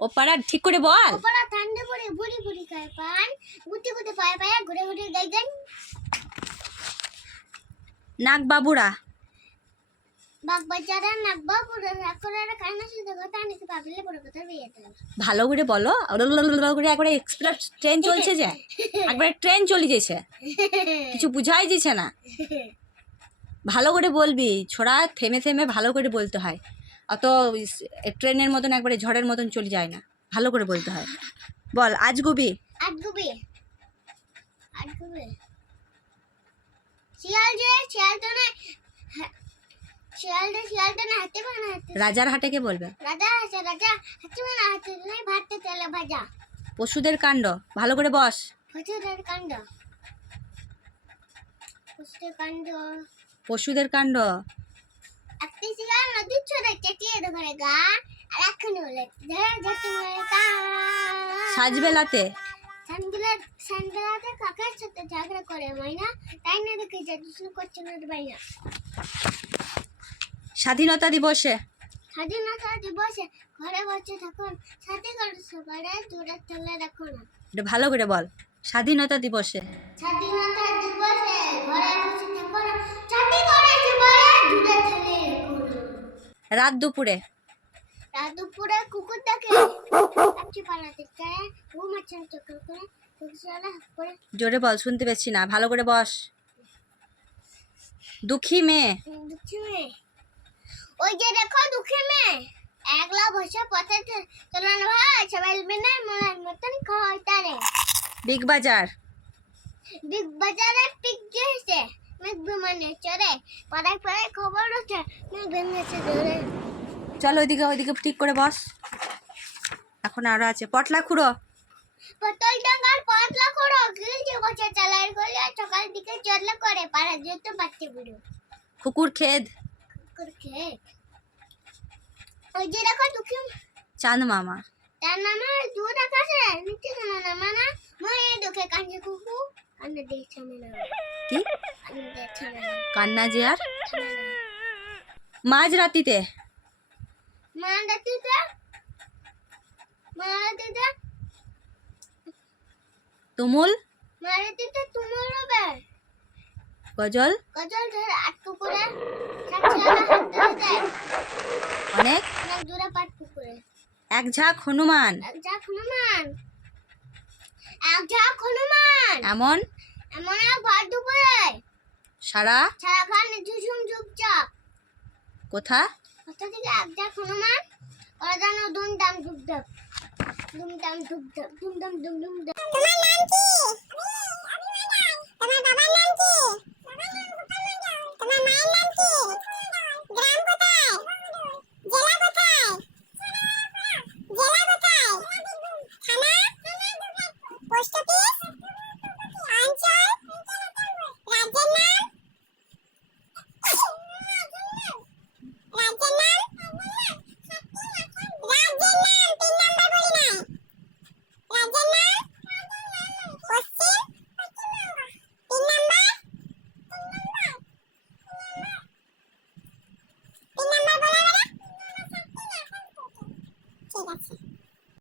ও পাড়া ঠিক করে বল। ওই পাড়া ঠান্ডি বুড়ি বুড়ি বুড়ি খায় পান। গুটি গুটি পায়ে পায়ে ঘুরে ঘুরে গাই বাবুরা ভালো করে বলো। করে একবারে এক্সপ্রেস ট্রেন চলছে যে। একবারে ট্রেন চলে যেছে। কিছু বুঝাই দিছে না। ভালো করে বলবি। ছোড়া থেমে থেমে ভালো করে বলতে হয়। অত ট্রেনের মতন একবারে ঝড়ের মতন চলে যায় না। ভালো করে বলতে হয়। বল আজ গুবি আটগুবি শিয়াল যে শিয়াল তো না শিয়াল যে শিয়াল তো না রাজার হাটে কে বলবে? পশুদের কাণ্ড। ভালো করে বস। ফসলের কাণ্ড। ফসলের কাণ্ড। পশুদের কাণ্ড। একটি শিয়াল নদীর সাজবেলাতে? সানগুলার সানগুলাতে কাকার সাথে ঝগড়া করে মাইনা। তাই না দেখে যা দুষ্ণ করছে না স্বাধীনতা দিবসে? স্বাধীনতা দিবসে ঘরে বসে থাকুন সাথে করে সবারে দূরে চলে রাখো না এটা ভালো করে বল স্বাধীনতা দিবসে? স্বাধীনতা দিবসে ঘরে বসে থাকো না সাথে করে সবারে দূরে চলে রাখো না রাত দুপুরে? দুপুরে কুকুর আপনি পালাতে চায় চক্কর করে। জোরে বল শুনতে পেয়েছি না। ভালো করে বস। দুঃখী মেয়ে। দুঃখী মেয়ে? ওই যে দেখো দুঃখী মেয়ে। একলা বসে পথে চলো না ভাই সবাই মিলে মলার মতন খাওয়াই তারে। বিগ বাজার। বিগ বাজারে পিক গেছে মেঘ বিমানে চড়ে। পাড়ায় পাড়ায় খবর হচ্ছে মেঘ ভেঙেছে ধরে চল ওইদিকে ওইদিকে ঠিক করে বস। এখন আরও আছে। পটলা খুঁড়ো। পটল ডাঙ্গার পাতলা করো গিল যে বসে চালার গলে সকাল দিকে করে পাড়া যেতে বাচ্চা বুড়ো। কুকুর খেদ। ওই যে দেখো দুঃখী চাঁদ মামা। তার নামে দুধ আকাশে। নিচে জানা না মানা। মই দুঃখে কান্দে কুকু। কান্দে দেখছে না। কি? কান্দে দেখছে না। কান্না যে আর? মাঝ রাতিতে তুমুল? মা দাতিতে তোমার হবে। গজল? গজল ধরে আট কুকুরে সাতশিয়ালা হাত ধরে দেয় অনেক? অনেক দূরে পাট পুকুরে। এক ঝাঁক হনুমান। এক ঝাঁক হনুমান। এক ঝাঁক হনুমান। এমন? এমন এক ভর দুপুরে। সারা? সারাখান ঝুঝুম চুপচাপ কোথা? কোথা থেকে আবদার হনুমান অজানো দুমদাম দুম দুমদাম ধুপ দুমদাম দুম দাম ধুপ ধাপ দুম দাম দুম দুম তোমার নাম কি?